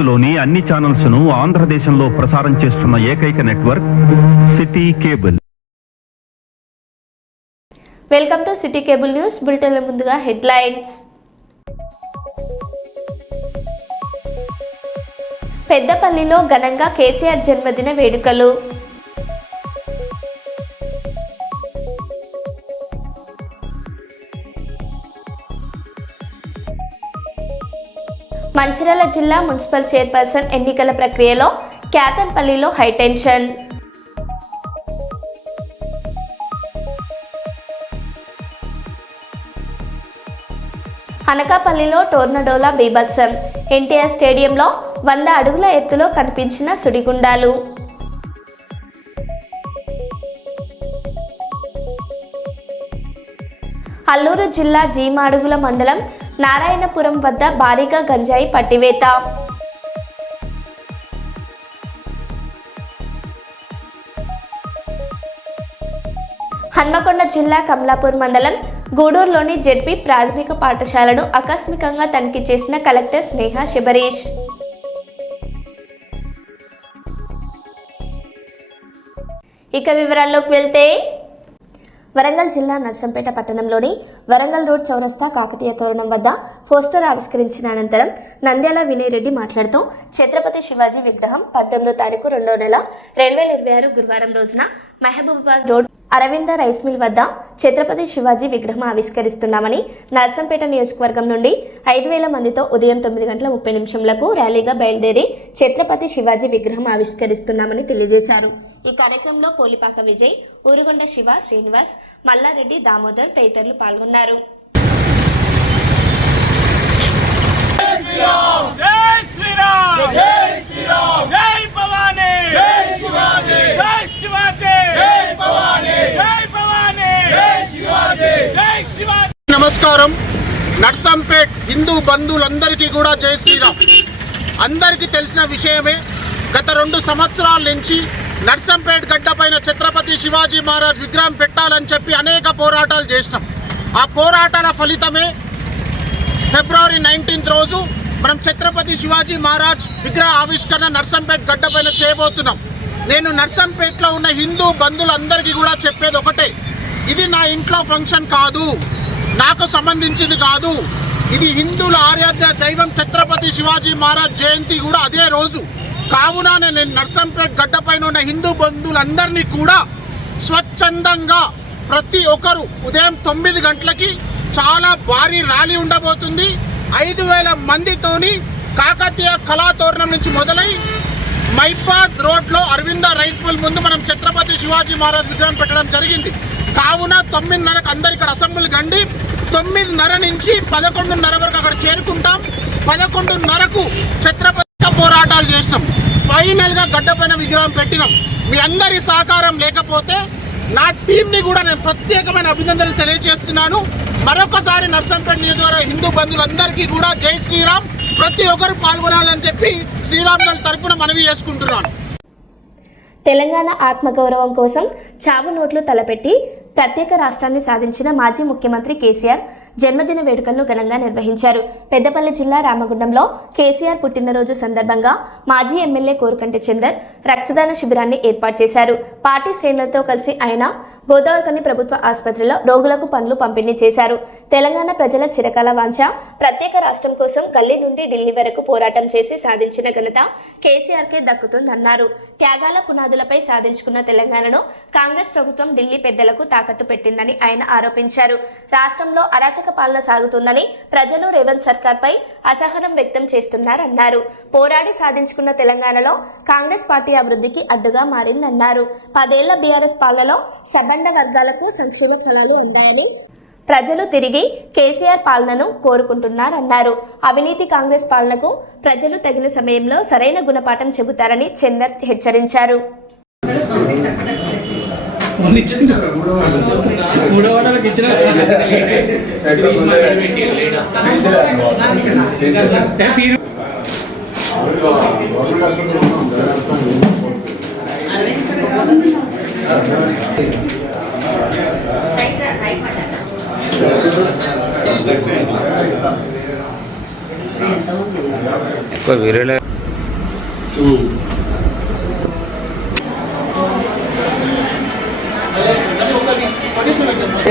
భారత్లోని అన్ని ఛానల్స్ ను ఆంధ్రదేశంలో ప్రసారం చేస్తున్న ఏకైక network city cable. Welcome to city cable news bulletin. ముందుగా హెడ్లైన్స్. పెద్దపల్లిలో ఘనంగా కేసీఆర్ జన్మదిన వేడుకలు. మంచిర్యాల జిల్లా మున్సిపల్ చైర్పర్సన్ ఎన్నికల ప్రక్రియలో క్యాతన్పల్లిలో హైటెన్షన్. అనకాపల్లిలో టోర్నడోలా బీభత్సం. ఎన్టీఆర్ స్టేడియంలో 100 అడుగుల ఎత్తులో కనిపించిన సుడిగుండాలు. అల్లూరు జిల్లా జీమాడుగుల మండలం నారాయణపురం వద్ద భారీగా గంజాయి పట్టివేత. హన్మకొండ జిల్లా కమలాపూర్ మండలం గూడూరులోని జెడ్పీ ప్రాథమిక పాఠశాలను ఆకస్మికంగా తనిఖీ చేసిన కలెక్టర్ స్నేహ శబరీష్. ఇక వివరాల్లోకి వెళ్తే, వరంగల్ జిల్లా నర్సంపేట పట్టణంలోని వరంగల్ రోడ్ చౌరస్తా కాకతీయ తోరణం వద్ద పోస్టర్ ఆవిష్కరించిన అనంతరం నంద్యాల వినయ్ రెడ్డి మాట్లాడుతూ ఛత్రపతి శివాజీ విగ్రహం 18వ తారీఖు 2వ నెల 2026 గురువారం రోజున Mahabubabad road Aravinda rice mill వద్ద ఛత్రపతి శివాజీ విగ్రహం ఆవిష్కరిస్తున్నామని, నర్సంపేట నియోజకవర్గం నుండి 5,000 మందితో ఉదయం 9:30 ర్యాలీగా బయలుదేరి ఛత్రపతి శివాజీ విగ్రహం ఆవిష్కరిస్తున్నామని తెలియజేశారు. ఈ కార్యక్రమంలో పోలిపాక విజయ్, ఊరుగొండ శివ, శ్రీనివాస్, మల్లారెడ్డి, దామోదర్ తదితరులు పాల్గొన్నారు. నమస్కారం. నర్సంపేట్ హిందూ బంధువులందరికీ కూడా జై శ్రీరామ్. అందరికీ తెలిసిన విషయమే, గత 2 సంవత్సరాల నుంచి నర్సంపేట్ గడ్డపైన ఛత్రపతి శివాజీ మహారాజ్ విగ్రహం పెట్టాలని చెప్పి అనేక పోరాటాలు చేసినాం. ఆ పోరాటాల ఫలితమే ఫిబ్రవరి 19 రోజు మనం ఛత్రపతి శివాజీ మహారాజ్ విగ్రహ ఆవిష్కరణ నర్సంపేట్ గడ్డపైన చేయబోతున్నాం. నేను నర్సంపేట్లో ఉన్న హిందూ బంధువులందరికీ కూడా చెప్పేది ఒకటే, ఇది నా ఇంట్లో ఫంక్షన్ కాదు, నాకు సంబంధించింది కాదు. ఇది హిందువుల ఆరాధ్య దైవం ఛత్రపతి శివాజీ మహారాజ్ జయంతి కూడా అదే రోజు. కావున నేను నర్సంపేట్ గడ్డపైన ఉన్న హిందూ బంధువులందరినీ కూడా స్వచ్ఛందంగా ప్రతి ఒక్కరు ఉదయం 9 గంటలకి చాలా భారీ ర్యాలీ ఉండబోతుంది. 5,000 మందితోని కాకతీయ కళాతోరణం నుంచి మొదలై మైపాద్ రోడ్లో అరవింద రైస్ మిల్ ముందు మనం ఛత్రపతి శివాజీ మహారాజ్ విగ్రహం పెట్టడం జరిగింది. కావున 9:30కు అందరు ఇక్కడ అసెంబ్లీ కండి. 9:30 నుంచి 11:30 వరకు అక్కడ చేరుకుంటాం. 11:30కు ఛత్రపతి పోరాటాలు చేసినాం. ఫైనల్గా గడ్డపైన విగ్రహం పెట్టినాం. మీ అందరి సహకారం లేకపోతే నా టీంని కూడా నేను ప్రత్యేకమైన అభినందనలు తెలియజేస్తున్నాను. మరొకసారి నర్సంపేట్ నియోజకవర్గ హిందూ బంధువులందరికీ కూడా జై శ్రీరామ్. ప్రతి ఒక్కరు పాల్గొనాలని చెప్పి శ్రీరామ్ గారి తరఫున మనవి చేసుకుంటున్నాను. తెలంగాణ ఆత్మగౌరవం కోసం చావు నోట్లు తలపెట్టి ప్రత్యేక రాష్ట్రాన్ని సాధించిన మాజీ ముఖ్యమంత్రి కేసీఆర్ జన్మదిన వేడుకలను ఘనంగా నిర్వహించారు. పెద్దపల్లి జిల్లా రామగుండంలో కేసీఆర్ పుట్టినరోజు సందర్భంగా మాజీ ఎమ్మెల్యే కోరుకంటి చందర్ రక్తదాన శిబిరాన్ని ఏర్పాటు చేశారు. పార్టీ శ్రేణులతో కలిసి ఆయన గోదావరికని ప్రభుత్వ ఆసుపత్రిలో రోగులకు పండ్లు పంపిణీ చేశారు. తెలంగాణ ప్రజల చిరకాల వాంఛ ప్రత్యేక రాష్ట్రం కోసం గల్లీ నుండి ఢిల్లీ వరకు పోరాటం చేసి సాధించిన ఘనత కేసీఆర్కే దక్కుతుందన్నారు. త్యాగాల పునాదులపై సాధించుకున్న తెలంగాణను కాంగ్రెస్ ప్రభుత్వం ఢిల్లీ పెద్దలకు తాకట్టు పెట్టిందని ఆయన ఆరోపించారు. రాష్ట్రంలో అరాచక పాలన సాగుతుందని ప్రజలు రేవంత్ సర్కార్పై అసహనం వ్యక్తం చేస్తున్నారన్నారు. పోరాడి సాధించుకున్న తెలంగాణలో కాంగ్రెస్ పార్టీ అభివృద్ధికి అడ్డుగా మారిందన్నారు. 10 ఏళ్ల బీఆర్ఎస్ పాలనలో సబండ వర్గాలకు సంక్షేమ ఫలాలు అందాయని ప్రజలు తిరిగి కేసీఆర్ పాలనను కోరుకుంటున్నారన్నారు. అవినీతి కాంగ్రెస్ పాలనకు ప్రజలు తగిన సమయంలో సరైన గుణపాఠం చెబుతారని చందర్ హెచ్చరించారు. ఎక్కువ వీరేలే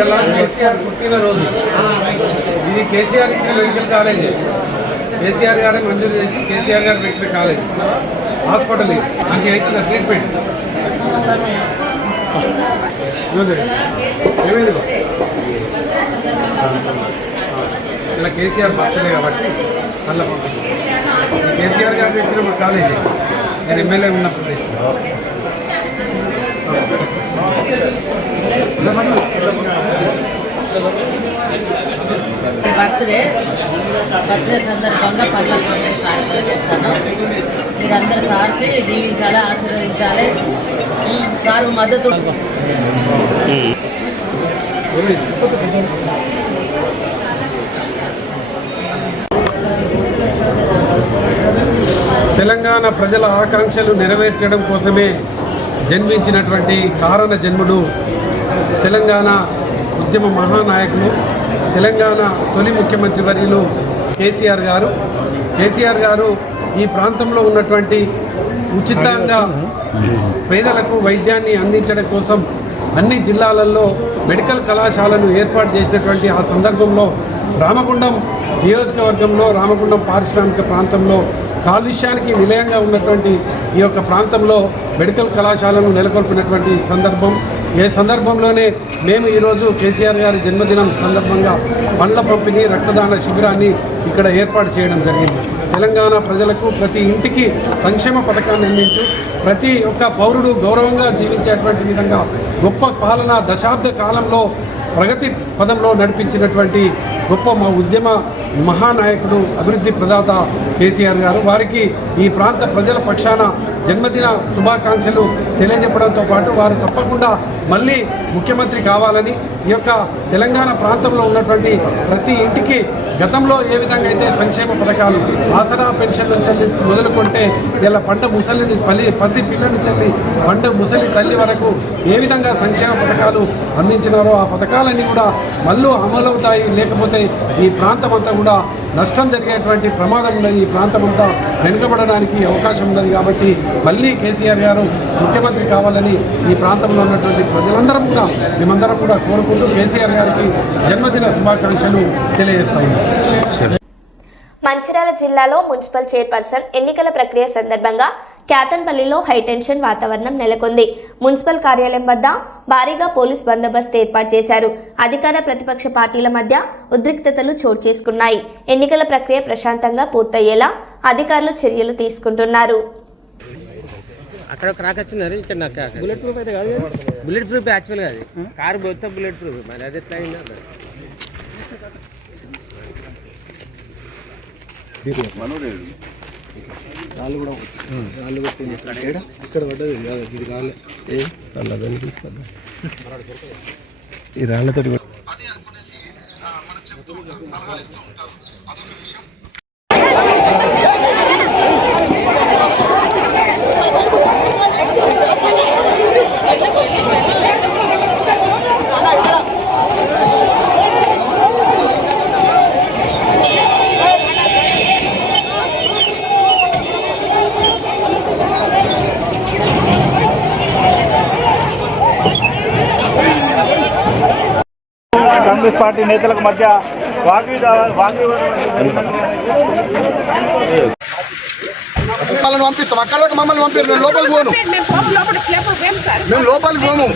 ఇవాళ కేసీఆర్ పుట్టినరోజు. ఇది కేసీఆర్ ఇచ్చిన మెడికల్ కాలేజ్. కేసీఆర్ గారే మంజూరు చేసి కేసీఆర్ గారు పెట్టిన కాలేజ్ హాస్పిటల్. మంచిగా అవుతుంది ట్రీట్మెంట్. ఏమైంది ఇలా కేసీఆర్ బర్త్డే కాబట్టి మళ్ళీ కేసీఆర్ గారు తెచ్చిన మా కాలేజీ. నేను ఎమ్మెల్యే ఉన్నప్పుడు తెచ్చిన బర్త్డే సందర్భంగా కార్యక్రమం చేస్తాను. మీరందరూ సార్కి జీవించాలి, ఆశీర్వదించాలి. సార్ మద్దతు. తెలంగాణ ప్రజల ఆకాంక్షలు నెరవేర్చడం కోసమే జన్మించినటువంటి కారణ జన్ముడు తెలంగాణ ఉద్యమ మహానాయకులు, తెలంగాణ తొలి ముఖ్యమంత్రి వర్యులు కేసీఆర్ గారు. కేసీఆర్ గారు ఈ ప్రాంతంలో ఉన్నటువంటి ఉచితంగా పేదలకు వైద్యాన్ని అందించడం కోసం అన్ని జిల్లాలలో మెడికల్ కళాశాలను ఏర్పాటు చేసినటువంటి ఆ సందర్భంలో రామగుండం నియోజకవర్గంలో, రామగుండం పారిశ్రామిక ప్రాంతంలో కాలుష్యానికి నిలయంగా ఉన్నటువంటి ఈ యొక్క ప్రాంతంలో మెడికల్ కళాశాలను నెలకొల్పినటువంటి సందర్భం. ఏ సందర్భంలోనే మేము ఈరోజు కేసీఆర్ గారి జన్మదినం సందర్భంగా పండ్ల పంపిణీ, రక్తదాన శిబిరాన్ని ఇక్కడ ఏర్పాటు చేయడం జరిగింది. తెలంగాణ ప్రజలకు ప్రతి ఇంటికి సంక్షేమ పథకాన్ని అందించు, ప్రతి ఒక్క పౌరుడు గౌరవంగా జీవించేటువంటి విధంగా గొప్ప పాలన దశాబ్ద కాలంలో ప్రగతి పదంలో నడిపించినటువంటి గొప్ప మా ఉద్యమ మహానాయకుడు, అభివృద్ధి ప్రదాత కేసీఆర్ గారు. వారికి ఈ ప్రాంత ప్రజల పక్షాన జన్మదిన శుభాకాంక్షలు తెలియజెప్పడంతో పాటు వారు తప్పకుండా మళ్ళీ ముఖ్యమంత్రి కావాలని, ఈ యొక్క తెలంగాణ ప్రాంతంలో ఉన్నటువంటి ప్రతి ఇంటికి గతంలో ఏ విధంగా అయితే సంక్షేమ పథకాలు ఆసరా పెన్షన్ నుంచి మొదలుకొంటే ఇలా పంట ముసలిని పసి పిల్ల నుంచి పంట ముసలి తల్లి వరకు ఏ విధంగా సంక్షేమ పథకాలు అందించినారో ఆ పథకాలన్నీ కూడా మళ్ళీ అమలవుతాయి. లేకపోతే ఈ ప్రాంతం అంతా కూడా నష్టం జరిగేటువంటి ప్రమాదం ఉన్నది. ఈ ప్రాంతం అంతా వెనుకబడడానికి అవకాశం ఉన్నది. కాబట్టి మళ్ళీ కేసీఆర్ గారు ముఖ్యమంత్రి కావాలని ఈ ప్రాంతంలో ఉన్నటువంటి ప్రజలందరం కూడా మేమందరం కూడా కోరుకుంటూ కేసీఆర్ గారికి జన్మదిన శుభాకాంక్షలు తెలియజేస్తాము. మంచిర్యాల జిల్లాలో మున్సిపల్ చైర్పర్సన్ ఎన్నికల ప్రక్రియ సందర్భంగా క్యాతన్పల్లిలో హైటెన్షన్ వాతావరణం నెలకొంది. మున్సిపల్ కార్యాలయం వద్ద భారీగా పోలీస్ బందోబస్తు ఏర్పాటు చేశారు. అధికార ప్రతిపక్ష పార్టీల మధ్య ఉద్రిక్తతలు చోటు చేసుకున్నాయి. ఎన్నికల ప్రక్రియ ప్రశాంతంగా పూర్తయ్యేలా అధికారులు చర్యలు తీసుకుంటున్నారు. అక్కడ క్రాక్ వచ్చింది. ఇక్కడ నాకు బుల్లెట్ ప్రూఫ్ అయితే కాదు, బుల్లెట్ ప్రూఫ్ యాక్చువల్గా అది కారు మొత్తం బుల్లెట్ ప్రూఫ్. మరి అది ఎట్లా అయిందా? ఇక్కడ పడ్డది ఇది రాలే. తీసుకోద్దాం ఈ రాళ్లతో కాంగ్రెస్ పార్టీ నేతలకు మధ్య మమ్మల్ని పంపిస్తాం. అక్కడ దాకా మమ్మల్ని పంపారు. నేను లోపలికి పోను, మేము లోపలికి పోము.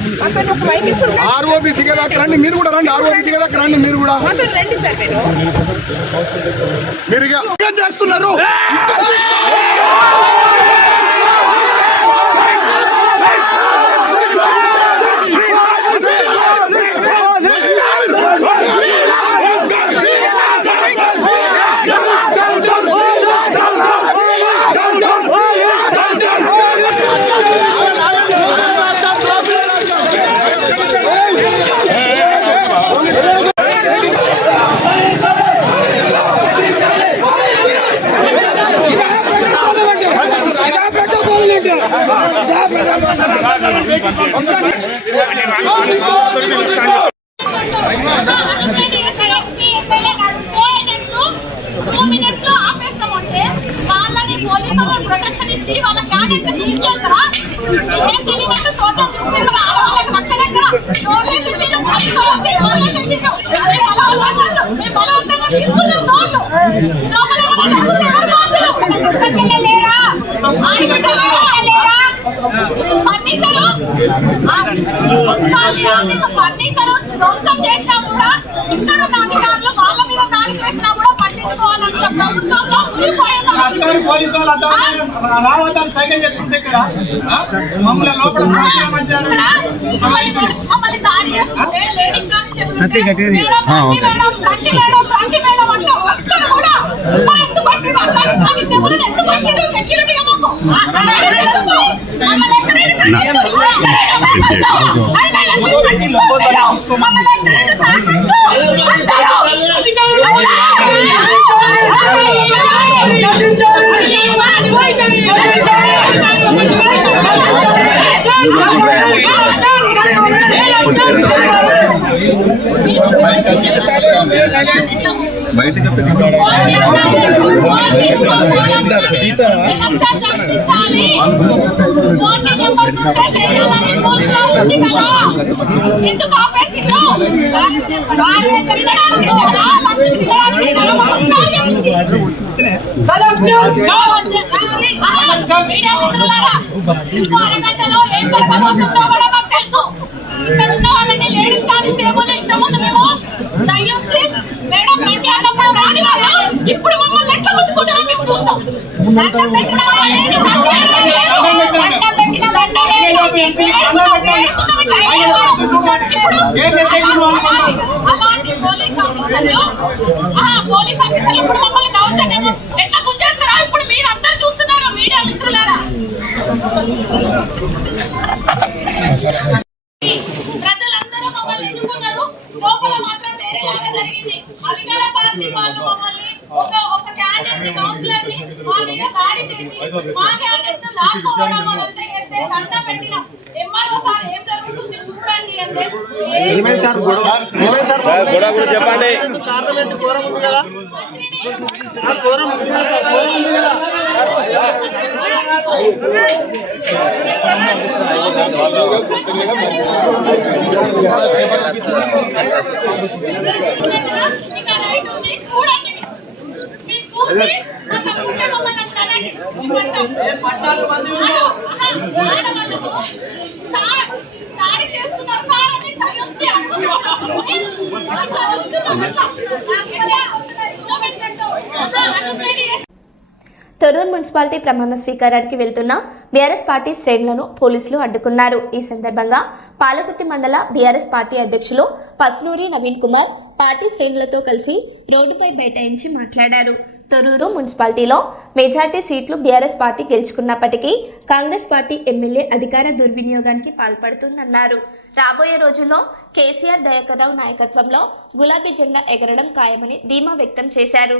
ఆర్ఓబి దిగేదాకా రండి, మీరు కూడా రండి. ఆర్ఓబి దిగేదాకా రండి, మీరు కూడా. మీరు ఏం చేస్తున్నారు? వాళ్ళని ప్రొటెక్షన్ ఇచ్చి వాళ్ళ క్యాండిడేట్ తీసుకెళ్తారా? చూద్దాం రక్షణ వచ్చి వదిలేసేసిండ్రు. మేము బలవంతంగా తీసుకున్నాం లోన్లు. లోపల ఎవరు బాధ్యులు? ప్రజలే లేరా? ఆడబిడ్డలే లేరా? ఫర్నిచరు మున్సిపాలిటీ ఆఫీసు ఫర్నిచరు ధ్వంసం చేసినా కూడా ఇక్కడ ఉన్న అధికారులు వాళ్ళ మీద దాడి చేసినా కూడా పట్టించుకోవాలని ప్రభుత్వంలో ఉండిపోయి ఉన్నారు. మమ్మల్ని దాడి చేస్తుంటే లేడీ కానిస్టేబుల్ సెక్యూరిటీ ఎందుకు ఆపేసిందో మీడియా మిత్రులారా ఇంకో అరగంటలో ఏం జరగబోతుందో కూడా మాకు తెలుసు. ఇక్కడ ఉన్న వాళ్ళని లేడీస్ కానిస్టేబుల్ ఇంతకుముందు మేము దయ్యుంచి మేడం రండి అన్నప్పుడు రాని వాళ్ళు ఇప్పుడు మమ్మల్ని ఎట్లా ముట్టుకుంటారో మేము చూస్తాం. దండం పెట్టిన వాళ్ళని అలాంటి పోలీస్ ఆఫీసర్లు ఇప్పుడు మమ్మల్ని దౌర్జన్యం ఎట్లా గుంజేస్తారా ఇప్పుడు మీరు అందరూ చూస్తున్నారు మీడియా మిత్రులారా. ప్రజలందరూ మమ్మల్ని ఎన్నుకున్నారు. లోపల మాత్రం వేరేలాగా జరిగింది. అధికార పార్టీ వాళ్ళు మమ్మల్ని ఒక క్యాండిడేట్ ని కౌన్సిలర్ ని మా మీద దాడి చేసి మా క్యాండిడేట్ ను లాక్కోవడం మొదలు చేస్తే దండ పెట్టిన ఎంఆర్ఓ సార్ ఏం జరుగుతుంది చూడండి అంటే చెప్పండి. దాడి చేస్తున్నారు సార్ అని దయొచ్చి తొర్రూరు మున్సిపాలిటీ ప్రమాణ స్వీకారానికి వెళ్తున్న బీఆర్ఎస్ పార్టీ శ్రేణులను పోలీసులు అడ్డుకున్నారు. ఈ సందర్భంగా పాలకుర్తి మండల బీఆర్ఎస్ పార్టీ అధ్యక్షులు పసునూరి నవీన్ కుమార్ పార్టీ శ్రేణులతో కలిసి రోడ్డుపై బైఠాయించి మాట్లాడారు. తొర్రూరు మున్సిపాలిటీలో మెజార్టీ సీట్లు బీఆర్ఎస్ పార్టీ గెలుచుకున్నప్పటికీ కాంగ్రెస్ పార్టీ ఎమ్మెల్యే అధికార దుర్వినియోగానికి పాల్పడుతుందన్నారు. రాబోయే రోజుల్లో కేసీఆర్ దయాకర్ రావు నాయకత్వంలో గులాబీ జెండా ఎగరడం ఖాయమని ధీమా వ్యక్తం చేశారు.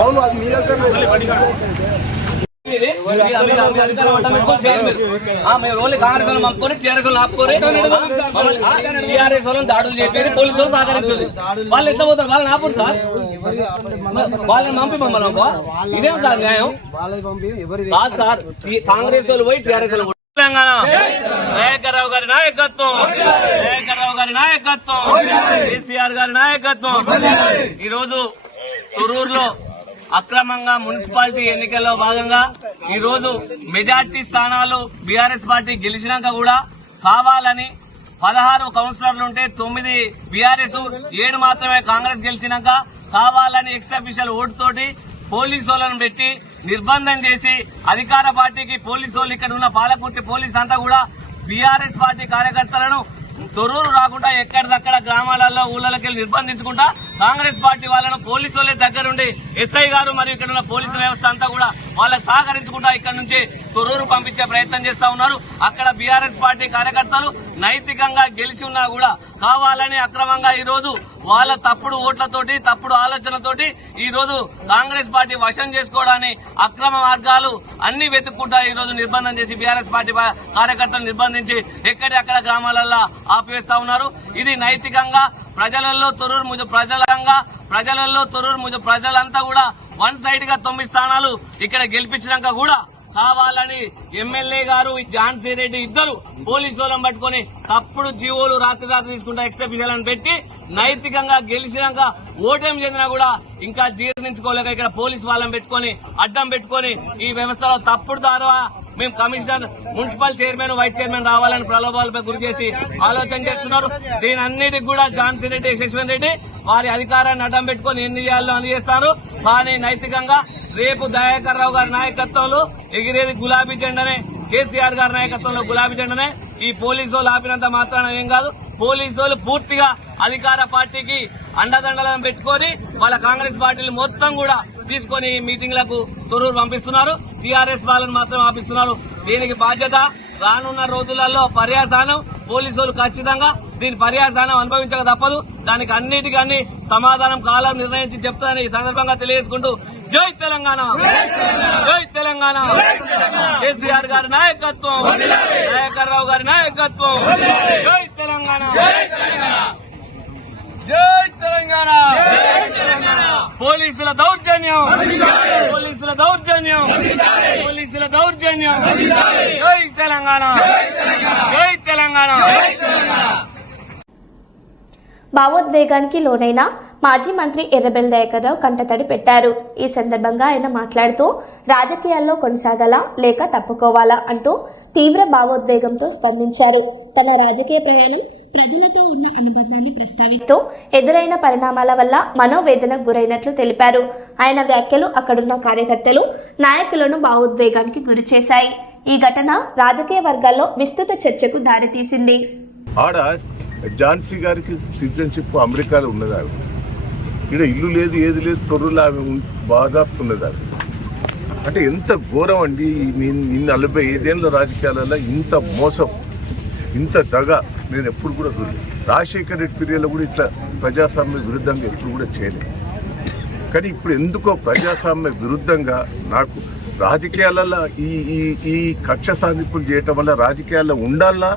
అవును అది మీ దగ్గర మేము రోజు కాంగ్రెస్ వాళ్ళని పంపుకొని టీఆర్ఎస్ వాళ్ళని ఆపుకొని టీఆర్ఎస్ వాళ్ళని దాడులు చెప్పి పోలీసు వాళ్ళు సహకరించదు. వాళ్ళు ఎట్లా పోతారు? వాళ్ళని ఆపురు సార్, వాళ్ళని పంపి మమ్మల్ని ఇదేం సార్ న్యాయం కాదు సార్. కాంగ్రెస్ వాళ్ళు పోయి టీఆర్ఎస్ వాళ్ళు తెలంగాణ దయాకర్ రావు గారి నాయకత్వం, దయాకర్ రావు గారి నాయకత్వం, కేసీఆర్ గారి నాయకత్వం. ఈరోజు తొర్రూరులో అక్రమంగా మున్సిపాలిటీ ఎన్నికల్లో భాగంగా ఈ రోజు మెజార్టీ స్థానాలు బీఆర్ఎస్ పార్టీ గెలిచినాక కూడా కావాలని 16 కౌన్సిలర్లు ఉంటే 9 బీఆర్ఎస్ 7 మాత్రమే కాంగ్రెస్ గెలిచినాక కావాలని ఎక్స్ అఫీషియల్ ఓటు తోటి పోలీసు వాళ్ళను పెట్టి నిర్బంధం చేసి అధికార పార్టీకి పోలీసు వాళ్ళు ఇక్కడ ఉన్న పాలకుర్తి పోలీసు అంతా కూడా బీఆర్ఎస్ పార్టీ కార్యకర్తలను తొర్రూరు రాకుండా ఎక్కడిదక్కడ గ్రామాలలో ఊళ్ళకి వెళ్ళి నిర్బంధించుకుంటా కాంగ్రెస్ పార్టీ వాళ్ళను పోలీసు వాళ్ళ దగ్గరుండి ఎస్ఐ గారు మరియు ఇక్కడ ఉన్న పోలీసు వ్యవస్థ అంతా కూడా వాళ్ళకి సహకరించుకుంటా ఇక్కడ నుంచి తొర్రూరు పంపించే ప్రయత్నం చేస్తా ఉన్నారు. అక్కడ బీఆర్ఎస్ పార్టీ కార్యకర్తలు నైతికంగా గెలిచి ఉన్నా కూడా కావాలని అక్రమంగా ఈ రోజు వాళ్ళ తప్పుడు ఓట్లతోటి తప్పుడు ఆలోచనతోటి ఈ రోజు కాంగ్రెస్ పార్టీ వశం చేసుకోవడాన్ని అక్రమ మార్గాలు అన్ని వెతుక్కుంటా ఈ రోజు నిర్బంధం చేసి బీఆర్ఎస్ పార్టీ కార్యకర్తలు నిర్బంధించి ఎక్కడెక్కడ గ్రామాలలో ఆపివేస్తా ఉన్నారు. ఇది నైతికంగా ప్రజలలో తొర్రూరు ప్రజలంతా కూడా వన్ సైడ్ గా 9 స్థానాలు ఇక్కడ గెలిపించినాక కూడా కావాలని ఎమ్మెల్యే గారు ఝాన్సీ రెడ్డి ఇద్దరు పోలీసు వాళ్ళని పట్టుకుని తప్పుడు జీవోలు రాత్రి తీసుకుంటా ఎక్స్ట్రాఫిషియల్ అని పెట్టి నైతికంగా గెలిచినాక ఓటమి చెందినా కూడా ఇంకా జీర్ణించుకోలేక ఇక్కడ పోలీసు వాళ్ళని పెట్టుకుని అడ్డం పెట్టుకుని ఈ వ్యవస్థలో తప్పుడు ద్వారా మేము commissioner municipal chairman vice chairman రావాలని ప్రలోభాలపై గురి చేసి ఆలోచన చేస్తున్నారు. దీని అన్నిటికి కూడా ఝాన్సీ రెడ్డి యశస్వన్ రెడ్డి వారి అధికారాన్ని అడ్డం పెట్టుకుని ఎన్ని చేయాలో అని చేస్తారు. కానీ నైతికంగా రేపు దయాకర్ రావు గారి నాయకత్వంలో ఎగిరేది గులాబీ జెండానే, కేసీఆర్ గారి నాయకత్వంలో గులాబీ జెండానే. ఈ పోలీసు వాళ్ళు ఆపినంత మాత్రాన ఏం కాదు. పోలీసు వాళ్ళు పూర్తిగా అధికార పార్టీకి అండదండలను పెట్టుకుని వాళ్ళ కాంగ్రెస్ పార్టీలు మొత్తం కూడా తీసుకుని మీటింగ్లకు తొర్రూరు పంపిస్తున్నారు. టీఆర్ఎస్ వాళ్ళని మాత్రం ఆపిస్తున్నారు. దీనికి బాధ్యత రానున్న రోజులలో పర్యాసానం పోలీసులు ఖచ్చితంగా దీని పర్యాసానం అనుభవించక తప్పదు. దానికి అన్నిటికీ సమాధానం కాలం నిర్ణయించి చెప్తానని ఈ సందర్భంగా తెలియజేసుకుంటూ జై తెలంగాణ, జై తెలంగాణ, కేసీఆర్ గారి నాయకత్వం, దయాకర్ రావు గారి నాయకత్వం, జై తెలంగాణ, జై తెలంగాణ, పోలీసుల దౌర్జన్యం, పోలీసుల దౌర్జన్యం, పోలీసుల దౌర్జన్యం, జై తెలంగాణ, జై తెలంగాణ. భావోద్వేగానికి లోనైన మాజీ మంత్రి ఎర్రబెల్లి దయాకర్ రావు కంటతడి పెట్టారు. ఈ సందర్భంగా ఆయన మాట్లాడుతూ రాజకీయాల్లో కొనసాగాలా లేక తప్పుకోవాలా అంటూ తీవ్ర భావోద్వేగంతో స్పందించారు. తన రాజకీయ ప్రయాణం ప్రజలతో ఉన్న అనుబంధాన్ని ప్రస్తావిస్తూ ఎదురైన పరిణామాల వల్ల మనోవేదనకు గురైనట్లు తెలిపారు. ఆయన వ్యాఖ్యలు అక్కడున్న కార్యకర్తలు, నాయకులను భావోద్వేగానికి గురి చేశాయి. ఈ ఘటన రాజకీయ వర్గాల్లో విస్తృత చర్చకు దారితీసింది. ఝాన్సీ గారికి సిటిజన్షిప్ అమెరికాలో ఉన్నది. ఆమె ఇక్కడ ఇల్లు లేదు, ఏది లేదు, తొర్రులో ఆమె బాధాపు ఉన్నది. ఆమె అంటే ఎంత ఘోరం అండి. 45 ఏళ్ళ రాజకీయాలలో ఇంత మోసం, ఇంత దగ నేను ఎప్పుడు కూడా చూడలేదు. రాజశేఖర రెడ్డి పీరియడ్లో కూడా ఇట్లా ప్రజాస్వామ్య విరుద్ధంగా ఎప్పుడు కూడా చేయలేదు. కానీ ఇప్పుడు ఎందుకో ప్రజాస్వామ్య విరుద్ధంగా నాకు రాజకీయాలలో ఈ కక్ష సాధింపులు చేయటం వల్ల రాజకీయాల్లో ఉండాలన్నా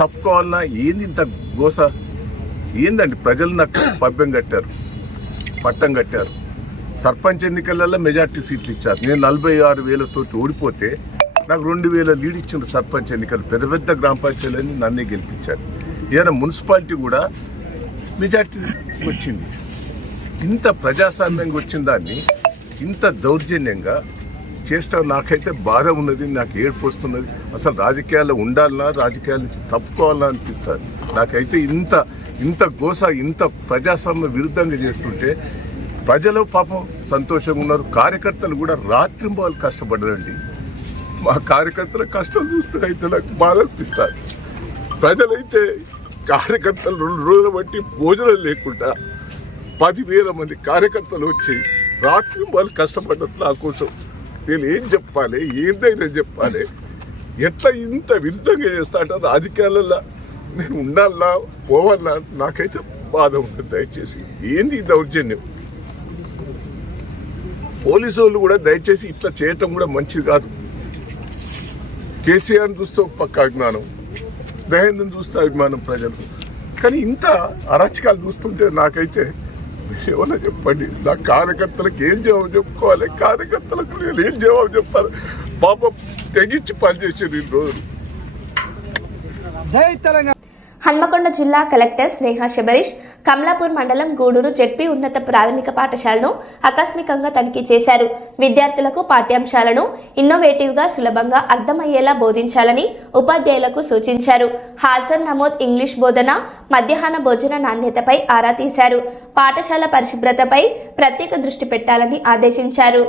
తప్పుకోవాలన్నా ఏంది ఇంత గోస ఏందండి. ప్రజలు నాకు పట్టం కట్టారు. సర్పంచ్ ఎన్నికలలో మెజార్టీ సీట్లు ఇచ్చారు. నేను 46,000 ఓడిపోతే నాకు 2,000 లీడ్ ఇచ్చిన సర్పంచ్ ఎన్నికలు. పెద్ద పెద్ద గ్రామ పంచాయతీలని నన్నే గెలిపించారు. ఏదైనా మున్సిపాలిటీ కూడా మెజార్టీ వచ్చింది. ఇంత ప్రజాస్వామ్యంగా వచ్చిన దాన్ని ఇంత దౌర్జన్యంగా చేస్తాం. నాకైతే బాధ ఉన్నది, నాకు ఏడుపు వస్తున్నది. అసలు రాజకీయాల్లో ఉండాలన్నా రాజకీయాల నుంచి తప్పుకోవాలన్నా అనిపిస్తుంది. నాకైతే ఇంత గోస, ఇంత ప్రజాస్వామ్య విరుద్ధంగా చేస్తుంటే ప్రజలు పాపం సంతోషంగా ఉన్నారు. కార్యకర్తలు కూడా రాత్రింబాలు కష్టపడ్డారండి. మా కార్యకర్తల కష్టం చూస్తే అయితే నాకు బాధ అనిపిస్తుంది. ప్రజలైతే కార్యకర్తలు 2 రోజులు బట్టి భోజనం లేకుండా 10,000 మంది కార్యకర్తలు వచ్చి రాత్రింబాలు కష్టపడ్డారు నా కోసం. నేను ఏం చెప్పాలి, ఏందైనా చెప్పాలి. ఎట్లా ఇంత విరుద్ధంగా చేస్తా అంటే రాజకీయాలలో నేను ఉండాలన్నా పోవాలన్నా నాకైతే బాధ ఉంటుంది. దయచేసి ఏంది దౌర్జన్యం. పోలీసు వాళ్ళు కూడా దయచేసి ఇట్లా చేయటం కూడా మంచిది కాదు. కేసీఆర్ని చూస్తే ఒక పక్క అభిమానం, దహేంద్రని చూస్తే అభిమానం ప్రజలు. కానీ ఇంత అరాచకాలు చూస్తుంటే నాకైతే ఏమన్నా చెప్పండి. నా కార్యకర్తలకు ఏం జవాబు చెప్పుకోవాలి, కార్యకర్తలకు నేను ఏం జవాబు చెప్పాలి. పాపం తెగించి పనిచేసారు ఈ రోజులు. జై తెలంగాణ. హన్మకొండ జిల్లా కలెక్టర్ స్నేహ శబరీష్ కమలాపూర్ మండలం గూడూరు జెడ్పీ ఉన్నత ప్రాథమిక పాఠశాలను ఆకస్మికంగా తనిఖీ చేశారు. విద్యార్థులకు పాఠ్యాంశాలను ఇన్నోవేటివ్గా సులభంగా అర్థమయ్యేలా బోధించాలని ఉపాధ్యాయులకు సూచించారు. హాజర్ నమోద్, ఇంగ్లీష్ బోధన, మధ్యాహ్న భోజన నాణ్యతపై ఆరా తీశారు. పాఠశాల పరిశుభ్రతపై ప్రత్యేక దృష్టి పెట్టాలని ఆదేశించారు.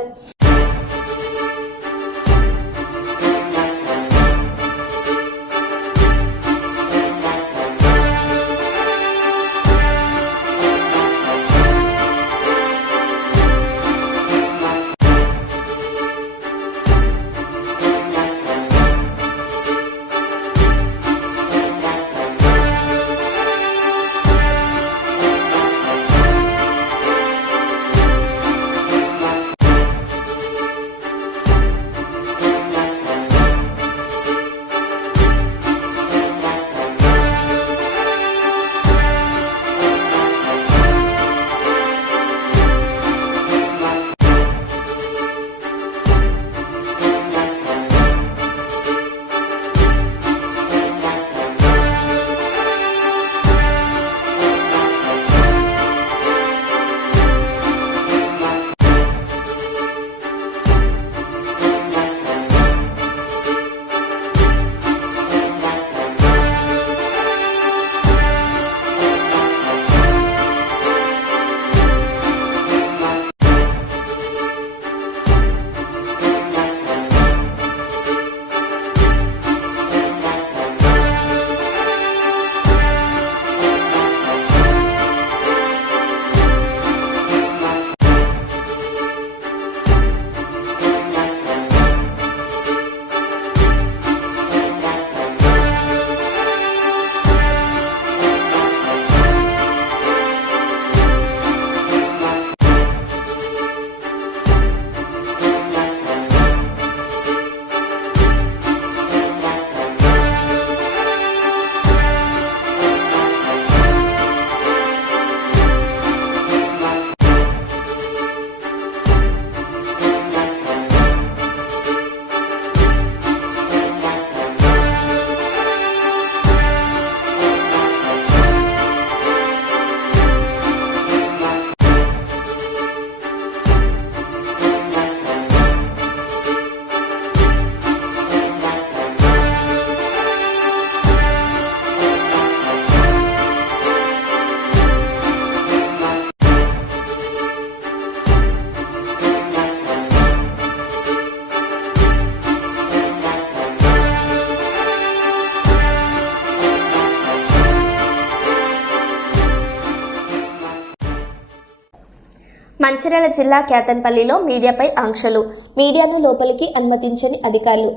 మంచిర్యాల జిల్లా కేతన్పల్లిలో మీడియాపై ఆంక్షలు. మీడియాను లోపలికి అనుమతించని అధికారులు.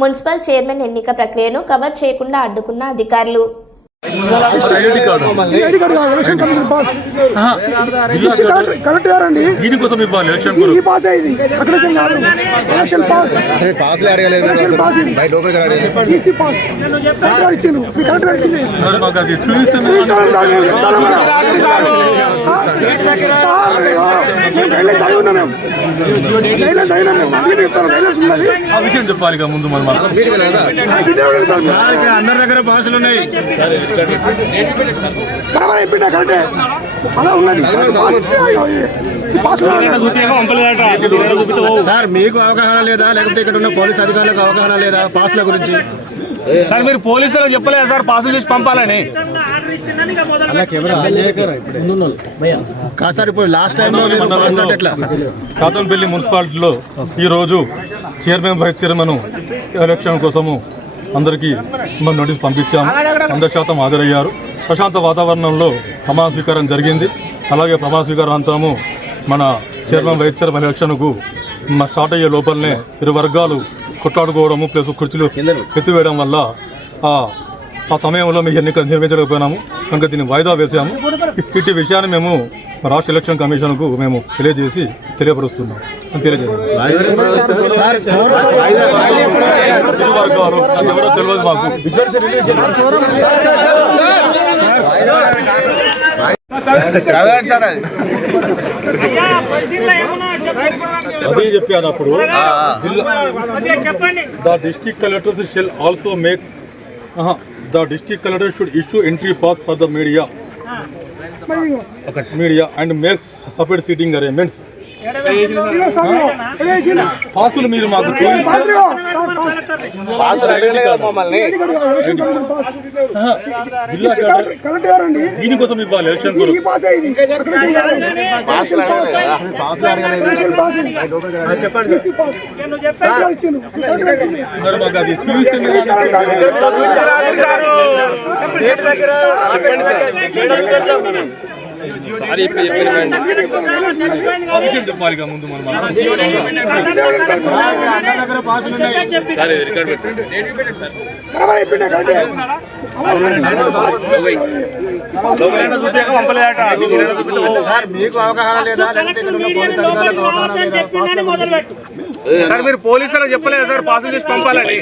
మున్సిపల్ చైర్మన్ ఎన్నిక ప్రక్రియను కవర్ చేయకుండా అడ్డుకున్న అధికారులు. దీనికోసం ఇవ్వాలి విషయం చెప్పాలి ముందు మనం అందరి దగ్గర పాసులు ఉన్నాయి. సార్ మీకు అవగాహన లేదా, లేకపోతే ఇక్కడ ఉన్న పోలీస్ అధికారులకు అవగాహన లేదా పాసుల గురించి? సార్ మీరు పోలీసులకు చెప్పలేదు సార్ పాసులు తీసి పంపాలని. కాదు సార్, ఇప్పుడు లాస్ట్ టైం కాతన్పల్లి మున్సిపాలిటీలో ఈరోజు చైర్మన్ వైస్ చైర్మన్ ఎలక్షన్ కోసము అందరికీ నోటీస్ పంపించాము. 100% హాజరయ్యారు. ప్రశాంత వాతావరణంలో ప్రమాణ స్వీకారం జరిగింది. అలాగే ప్రమాణ స్వీకారం అంతరము మన చైర్మన్ వైస్ చైర్మన్ ఎలక్షన్కు స్టార్ట్ అయ్యే లోపలనే ఇరు వర్గాలు కొట్లాడుకోవడము ప్లస్ కుర్చీలు ఎత్తివేయడం వల్ల ఆ సమయంలో మీ ఎన్నిక నిర్వహించలేకపోయినాము. కనుక దీన్ని వాయిదా వేసాము. ఇట్టి విషయాన్ని మేము రాష్ట్ర ఎలక్షన్ కమిషన్కు మేము తెలియపరుస్తున్నాం. ఎవరో తెలియదు మాకు. అదే చెప్పాను అప్పుడు. The district collector shall also make the district collector should issue entry pass for the media and make separate seating arrangements. పాసులు మీరు మాకు దీనికోసం ఇవ్వాలి ఎలక్షన్ అది చూపిస్తే విషయం చెప్పాలి ముందు మనం మీకు అవగాహన లేదా, లేకపోతే ఇక్కడ ఉన్న పోలీస్ అధికారులకు అవగాహన లేదా పాసుల గురించి? సార్ మీరు పోలీసులకు చెప్పలేదు సార్ పాసులు తీసి పంపాలని.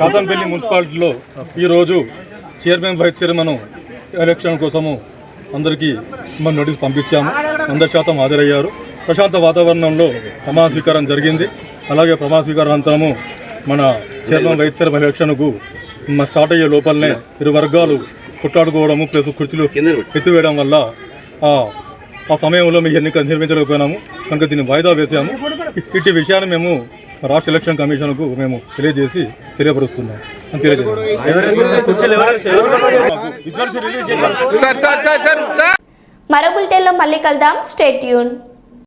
కాతన్పల్లి మున్సిపాలిటీలో ఈరోజు చైర్మన్ వైస్ చైర్మన్ ఎలక్షన్ కోసము అందరికీ నోటీస్ పంపించాము. 100% హాజరయ్యారు. ప్రశాంత వాతావరణంలో ప్రమాణ స్వీకారం జరిగింది. అలాగే ప్రమాణ స్వీకారం అనంతరము మన చైర్మన్ వైస్ చైర్మన్ ఎలక్షన్కు స్టార్ట్ అయ్యే లోపలనే ఇరు వర్గాలు కొట్లాడుకోవడము ప్లస్ కుర్చీలు ఎత్తివేయడం వల్ల ఆ సమయంలో మీ ఎన్నిక నిర్వహించలేకపోయినాము. కనుక దీన్ని వాయిదా వేసాము. ఇట్టి విషయాన్ని మేము రాష్ట్ర ఎలక్షన్ కమిషన్కు మేము తెలియపరుస్తున్నాం. మరో బులెటిన్లో మళ్ళీ కలుద్దాం. Stay tune.